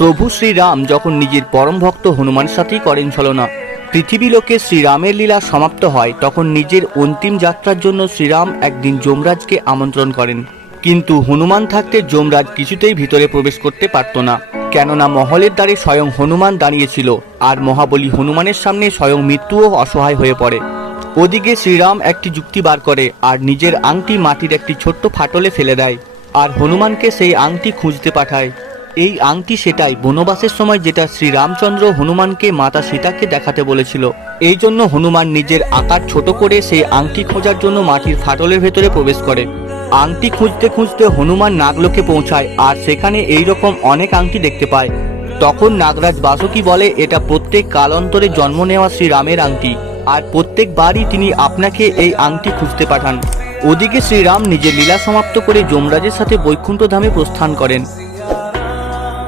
প্রভু শ্রীরাম যখন নিজের পরম ভক্ত হনুমান সাথেই করেন ছলনা, পৃথিবী লোকে শ্রীরামের লীলা সমাপ্ত হয়, তখন নিজের অন্তিম যাত্রার জন্য শ্রীরাম একদিন যমরাজকে আমন্ত্রণ করেন। কিন্তু হনুমান থাকতে যমরাজ কিছুতেই ভিতরে প্রবেশ করতে পারত না, কেননা মহলের দ্বারে স্বয়ং হনুমান দাঁড়িয়েছিল আর মহাবলী হনুমানের সামনে স্বয়ং মৃত্যুও অসহায় হয়ে পড়ে। ওদিকে শ্রীরাম একটি যুক্তি বার করে আর নিজের আংটি মাটির একটি ছোট্ট ফাটলে ফেলে দেয়, আর হনুমানকে সেই আংটি খুঁজতে পাঠায়। এই আংটি সেটাই বনবাসের সময় যেটা শ্রীরামচন্দ্র হনুমানকে মাতা সীতাকে দেখাতে বলেছিল। এই জন্য হনুমান নিজের আকার ছোট করে সেই আংটি খোঁজার জন্য মাটির ফাটলের ভেতরে প্রবেশ করে। আংটি খুঁজতে খুঁজতে হনুমান নাগলোকে পৌঁছায় আর সেখানে এই রকম অনেক আংটি দেখতে পায়। তখন নাগরাজ বাসুকি বলে, এটা প্রত্যেক কালান্তরে জন্ম নেওয়া শ্রীরামের আংটি। আর প্রত্যেকবারই তিনি আপনাকে এই আংটি খুঁজতে পাঠান। ওদিকে শ্রীরাম নিজের লীলা সমাপ্ত করে যমরাজের সাথে বৈকুণ্ঠ ধামে প্রস্থান করেন।